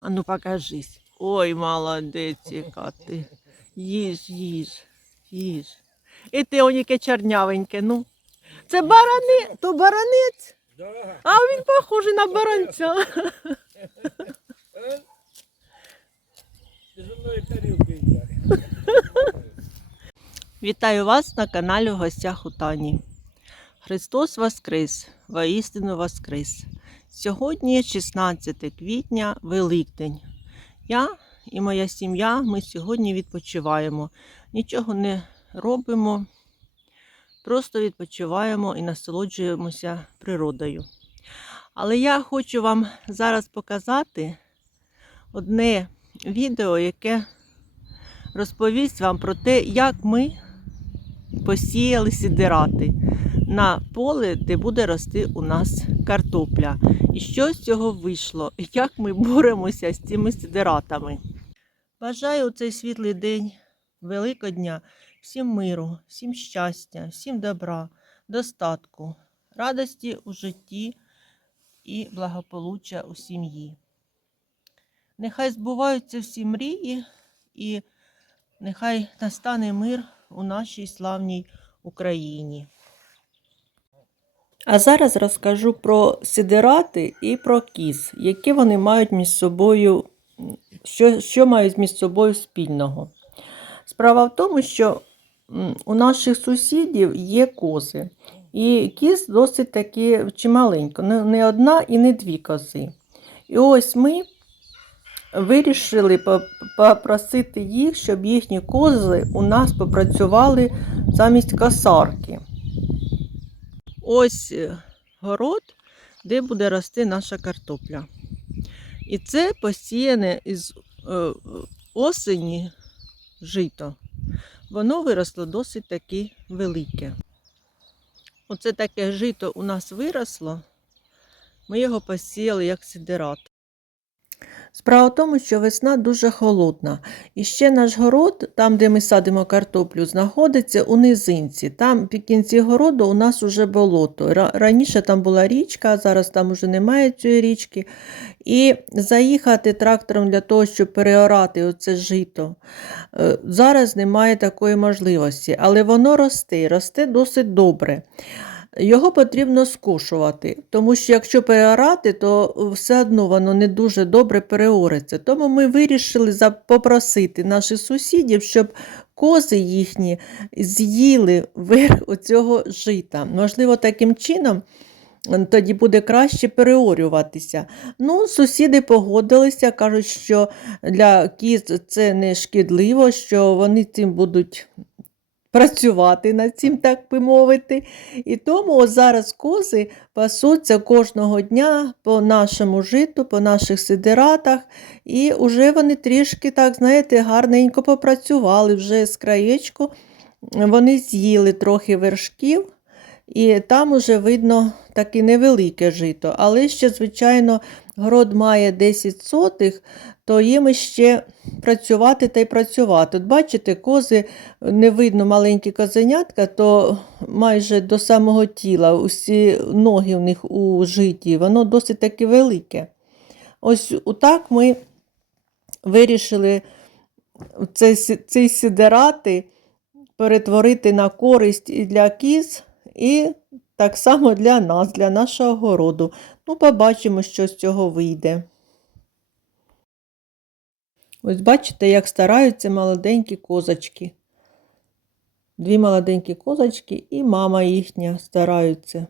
А ну покажись. Ой, молодець, яка ти. Їж, їж, їж. І ти оніке чорнявеньке, ну. Це барани, то баранець. А він похожий на баранця. Вітаю вас на каналі в гостях у Тані. Христос Воскрес, воістину Воскрес. Сьогодні 16 квітня, Великдень. Я і моя сім'я ми сьогодні відпочиваємо. Нічого не робимо, просто відпочиваємо і насолоджуємося природою. Але я хочу вам зараз показати одне відео, яке розповість вам про те, як ми посіяли сідирати на поле, де буде рости у нас картопля. І що з цього вийшло, як ми боремося з цими сідиратами. Бажаю у цей світлий день Великодня всім миру, всім щастя, всім добра, достатку, радості у житті і благополуччя у сім'ї. Нехай збуваються всі мрії і нехай настане мир у нашій славній Україні. А зараз розкажу про сидирати і про кіз, які вони мають між собою, що, що мають між собою спільного. Справа в тому, що у наших сусідів є кози, і кіз досить таки чималенько, не, одна і не дві кози. І ось ми вирішили попросити їх, щоб їхні кози у нас попрацювали замість косарки. Ось е, город, де буде рости наша картопля. І це посіяне із е, осені жито. Воно виросло досить таки велике. Оце таке жито у нас виросло. Ми його посіяли як сидират. Справа в тому, що весна дуже холодна. І ще наш город, там, де ми садимо картоплю, знаходиться у низинці. Там в кінці городу у нас уже болото. Раніше там була річка, зараз там уже немає цієї річки. І заїхати трактором для того, щоб переорати оце жито. е, Зараз немає такої можливості, але воно росте, росте досить добре. Його потрібно скошувати, тому що якщо переорати, то все одно воно не дуже добре переориться. Тому ми вирішили попросити наших сусідів, щоб кози їхні з'їли верх оцього жита. Можливо, таким чином тоді буде краще переорюватися. Ну, сусіди погодилися, кажуть, що для кіз це не шкідливо, що вони цим будуть працювати над цим, так би мовити. І тому ось зараз кози пасуться кожного дня по нашому житу, по наших сидиратах, і вже вони трішки, так, знаєте, гарненько попрацювали вже з краєчку. Вони з'їли трохи вершків, і там уже видно таке невелике жито. Але ще, звичайно, город має 10 сотих, то їм ще працювати та й працювати. От бачите, кози не видно маленькі козенятка, то майже до самого тіла, усі ноги в них у житті, воно досить таки велике. Ось отак ми вирішили цей, цей сідерати перетворити на користь і для кіз, і так само для нас, для нашого городу. Ну, побачимо, що з цього вийде. Ось бачите, як стараються молоденькі козочки. Дві молоденькі козочки і мама їхня стараються.